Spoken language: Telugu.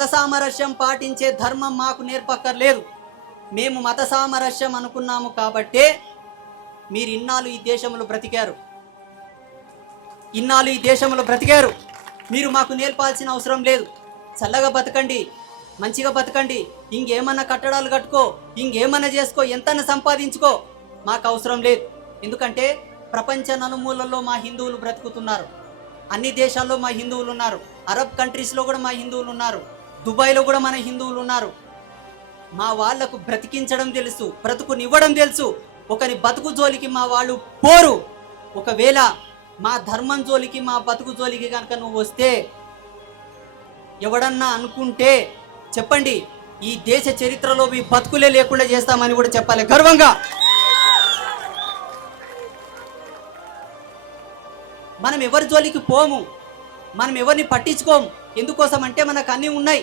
మత సామరస్యం పాటించే ధర్మం మాకు నేర్పక్కర్లేదు. మేము మత సామరస్యం అనుకున్నాము కాబట్టే మీరు ఇన్నాళ్ళు ఈ దేశంలో బ్రతికారు. మీరు మాకు నేర్పాల్సిన అవసరం లేదు. చల్లగా బతకండి, మంచిగా బతకండి, ఇంకేమన్నా కట్టడాలు కట్టుకో, ఇంకేమన్నా చేసుకో, ఎంతన్నా సంపాదించుకో, మాకు అవసరం లేదు. ఎందుకంటే ప్రపంచ నలుమూలల్లో మా హిందువులు బ్రతుకుతున్నారు. అన్ని దేశాల్లో మా హిందువులు ఉన్నారు. అరబ్ కంట్రీస్లో కూడా మా హిందువులు ఉన్నారు. దుబాయ్లో కూడా మన హిందువులు ఉన్నారు. మా వాళ్లకు బ్రతికించడం తెలుసు, బ్రతుకునివ్వడం తెలుసు. ఒకరి బతుకు జోలికి మా వాళ్ళు పోరు. ఒకవేళ మా ధర్మం జోలికి, మా బతుకు జోలికి కనుక నువ్వు వస్తే, ఎవడన్నా అనుకుంటే చెప్పండి, ఈ దేశ చరిత్రలో మీ బతుకులే లేకుండా చేస్తామని కూడా చెప్పాలి గర్వంగా. మనం ఎవరి జోలికి పోము, మనం ఎవరిని పట్టించుకోము. ఎందుకోసం అంటే మనకు అన్నీ ఉన్నాయి.